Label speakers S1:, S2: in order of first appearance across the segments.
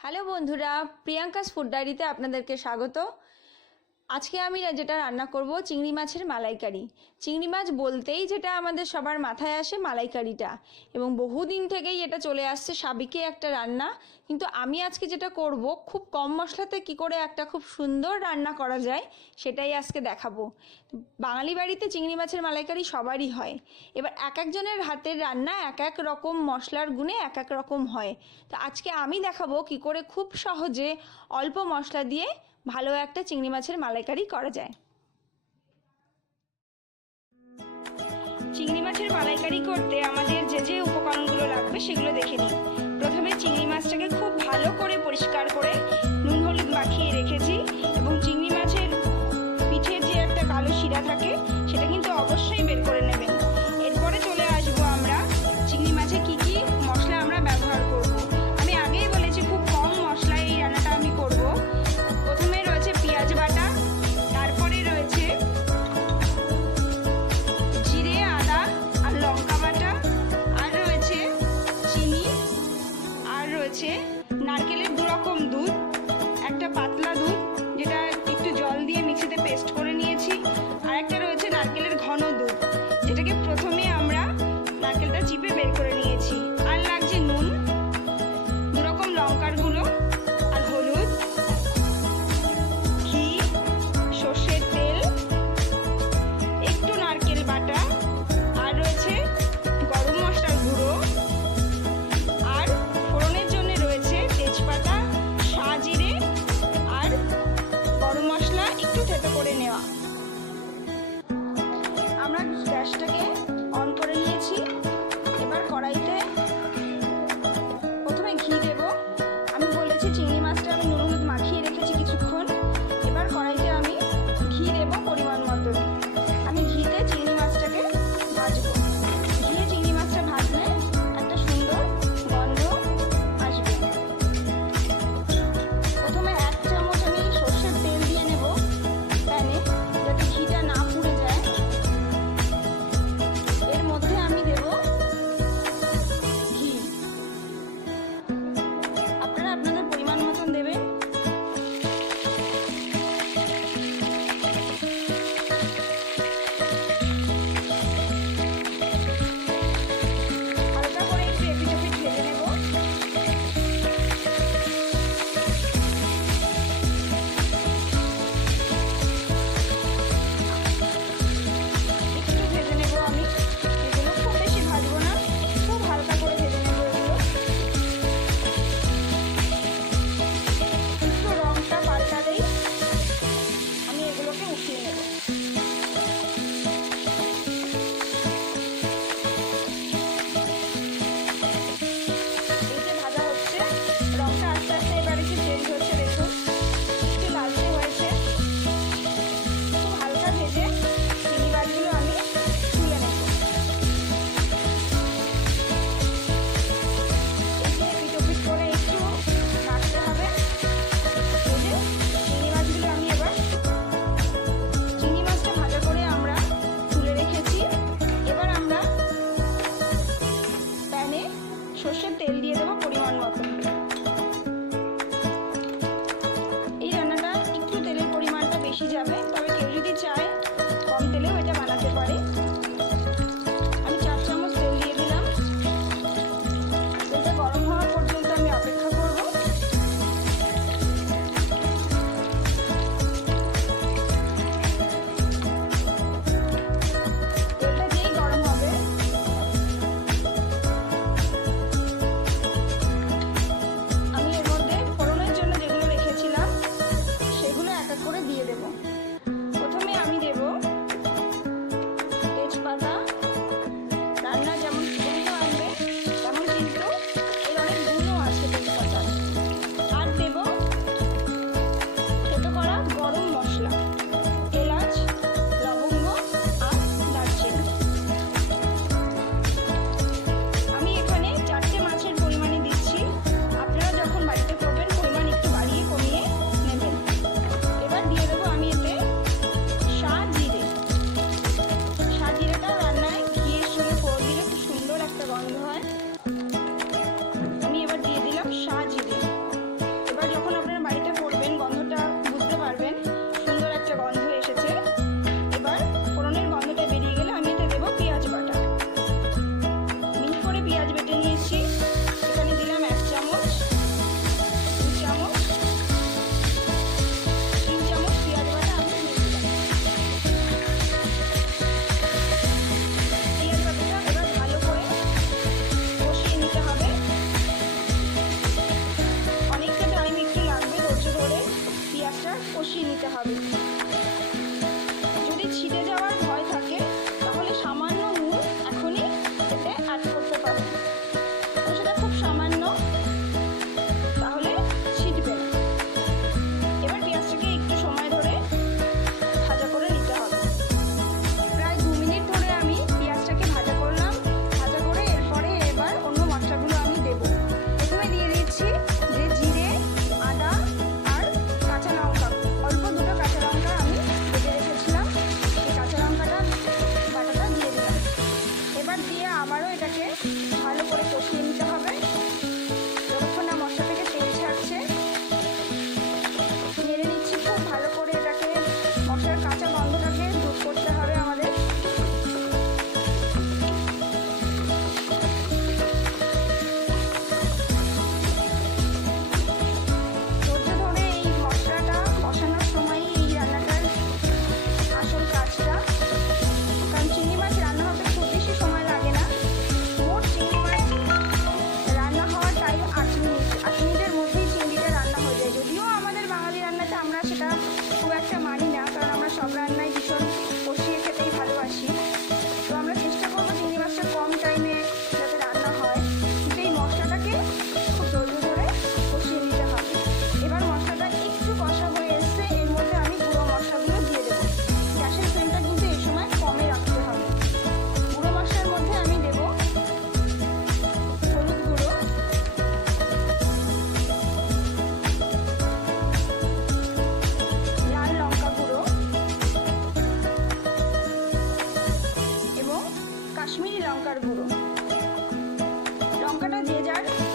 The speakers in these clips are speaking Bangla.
S1: হ্যালো বন্ধুরা প্রিয়াঙ্কাস ফুড ডায়েরিতে আপনাদেরকে স্বাগত। আজকে আমি যেটা রান্না করব চিংড়ি মাছের মালাইকারি। চিংড়ি মাছ বলতেই যেটা আমাদের সবার মাথায় আসে মালাইকারিটা। এবং বহুদিন থেকেই এটা চলে আসছে সাবিকে একটা রান্না। কিন্তু আমি আজকে যেটা করব, খুব কম মশলাতে কি করে একটা খুব সুন্দর রান্না করা যায় সেটাই আজকে দেখাবো। বাঙালি বাড়িতে চিংড়ি মাছের মালাইকারি সবারই হয়। এবার এক একজনের হাতের রান্না এক এক রকম মশলার গুণে এক এক রকম হয়। তো আজকে আমি দেখাবো কি করে খুব সহজে অল্প মশলা দিয়ে ভালো একটা চিংড়ি মাছের মালাইকারি করা যায়। চিংড়ি মাছের মালাইকারি করতে আমাদের যে যে উপকরণগুলো লাগবে সেগুলো দেখে নিই। প্রথমে চিংড়ি মাছটাকে খুব ভালো করে পরিষ্কার করে নুন হলুদ মাখিয়ে রেখেছি এবং চিংড়ি মাছের পিঠের যে একটা কালো শিরা থাকে, সেটা কিন্তু অবশ্যই বের করে নারকেলের দু রকম দিয়ে দেবো। লঙ্কাটা যে যার।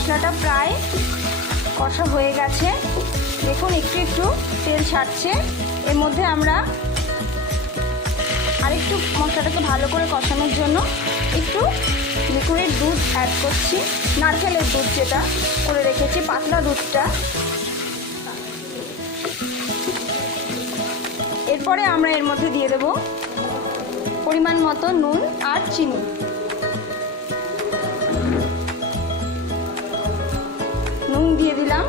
S1: মশলাটা প্রায় কষা হয়ে গেছে। দেখুন, একটু একটু তেল ছাড়ছে। এর মধ্যে আমরা আরেকটু মশলাটাকে ভালো করে কষানোর জন্য একটু লিকুইড দুধ অ্যাড করছি। নারকেলের দুধ যেটা করে রেখেছি, পাতলা দুধটা। এরপরে আমরা এর মধ্যে দিয়ে দেব পরিমাণ মতো নুন আর চিনি। দিয়ে দিলাম।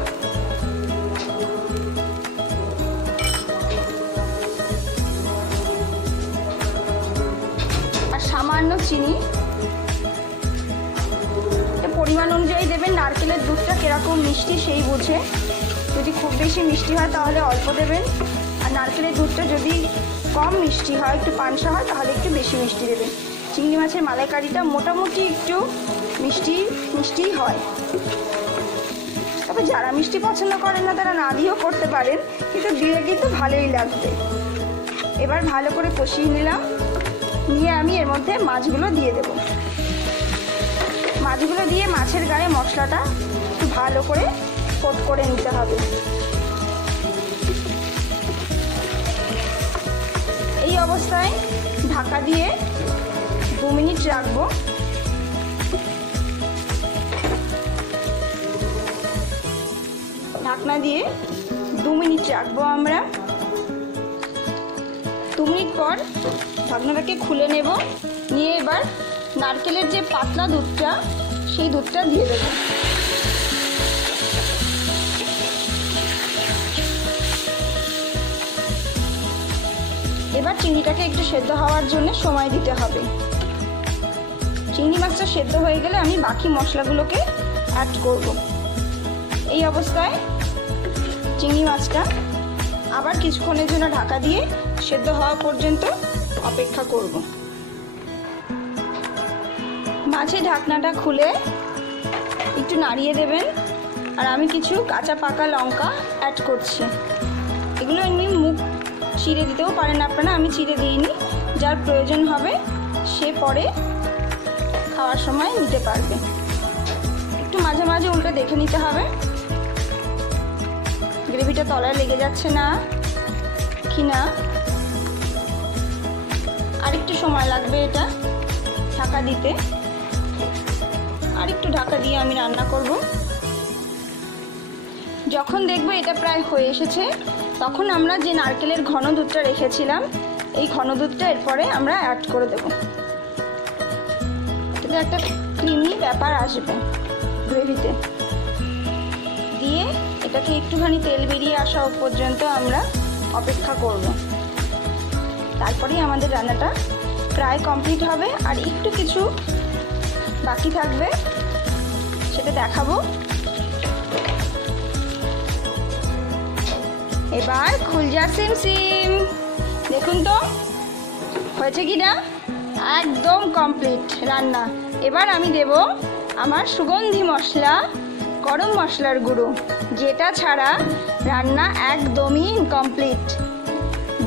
S1: আর সামান্য চিনি। পরিমাণ অনুযায়ী দেবেন, নারকেলের দুধটা কীরকম মিষ্টি সেই বুঝে। যদি খুব বেশি মিষ্টি হয় তাহলে অল্প দেবেন। আর নারকেলের দুধটা যদি কম মিষ্টি হয়, একটু পানসা হয়, তাহলে একটু বেশি মিষ্টি দেবেন। চিংড়ি মাছের মালাইকারিটা মোটামুটি একটু মিষ্টি, মিষ্টিই হয়। তবে যারা মিষ্টি পছন্দ করেন না, তারা না দিয়েও করতে পারেন। কিন্তু দিলে কিন্তু ভালোই লাগবে। এবার ভালো করে কষিয়ে নিলাম। নিয়ে আমি এর মধ্যে মাছগুলো দিয়ে দেব। মাছগুলো দিয়ে মাছের গায়ে মশলাটা ভালো করে কোট করে নিতে হবে। এই অবস্থায় ঢাকা দিয়ে দু মিনিট রাখব। ঢাকনা দিয়ে দু মিনিট রাখব আমরা। দু মিনিট পর ঢাকনাটাকে খুলে নেব। নিয়ে এবার নারকেলের যে পাতলা দুধটা, সেই দুধটা দিয়ে দেবো। এবার চিংড়িটাকে একটু সেদ্ধ হওয়ার জন্য সময় দিতে হবে। চিংড়ি মাছটা সেদ্ধ হয়ে গেলে আমি বাকি মশলাগুলোকে অ্যাড করব। এই অবস্থায় চিংড়ি মাছটা আবার কিছুক্ষণের জন্য ঢাকা দিয়ে সেদ্ধ হওয়া পর্যন্ত অপেক্ষা করব। মাছে ঢাকনাটা খুলে একটু নাড়িয়ে দেবেন। আর আমি কিছু কাঁচা পাকা লঙ্কা অ্যাড করছি। এগুলো এমনি মুখ চিড়ে দিতেও পারেন আপনারা, আমি চিড়ে দিইনি। যার প্রয়োজন হবে সে পরে খাওয়ার সময় নিতে পারবে। একটু মাঝে মাঝে উল্টে দেখে নিতে হবে। গ্রেভিটা তলায় লেগে যাচ্ছে না। কি না? আর একটু সময় লাগবে এটা ঢাকা দিতে। আর একটু ঢাকা দিয়ে আমি রান্না করব। যখন দেখব এটা প্রায় হয়ে এসেছে, তখন আমরা যে নারকেলের ঘন দুধটা রেখেছিলাম, এই ঘন দুধটা এরপরে আমরা অ্যাড করে দেব। এতে একটা ক্রিমি ব্যাপার আসবে গ্রেভিতে। এটাকে একটুখানি তেল বেরিয়ে আসা পর্যন্ত আমরা অপেক্ষা করব। তারপরেই আমাদের রান্নাটা প্রায় কমপ্লিট হবে আর একটু কিছু বাকি থাকবে সেটা দেখাবো। এবার খুলজা সিম সিম। দেখুন তো, হয়েছে কি না? একদম কমপ্লিট রান্না। এবার আমি দেব আমার সুগন্ধি মশলা। গরম মশলার গুঁড়ো, যেটা ছাড়া রান্না একদমই ইনকমপ্লিট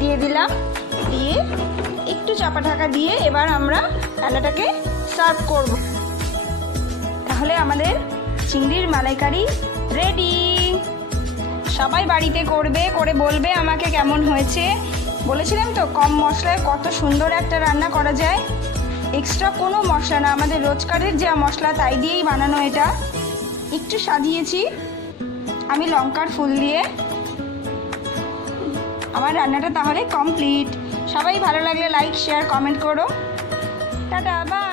S1: দিয়ে দিলাম, দিয়ে একটু চাপা ঢাকা দিয়ে এবার আমরা রান্নাটাকে সার্ভ করব। তাহলে আমাদের চিংড়ির মালাইকারি রেডি সবাই বাড়িতে করবে, করে বলবে আমাকে কেমন হয়েছে। বলেছিলাম তো, কম মশলায় কত সুন্দর একটা রান্না করা যায়। এক্সট্রা কোনো মশলা না, আমাদের রোজকারের যা মশলা, তাই দিয়েই বানানো এটা। একটু সাজিয়েছি। আমি লঙ্কার ফুল দিয়ে আমার রান্নাটা তাহলে কমপ্লিট সবাই ভালো লাগলে লাইক শেয়ার কমেন্ট করো। টাটা বা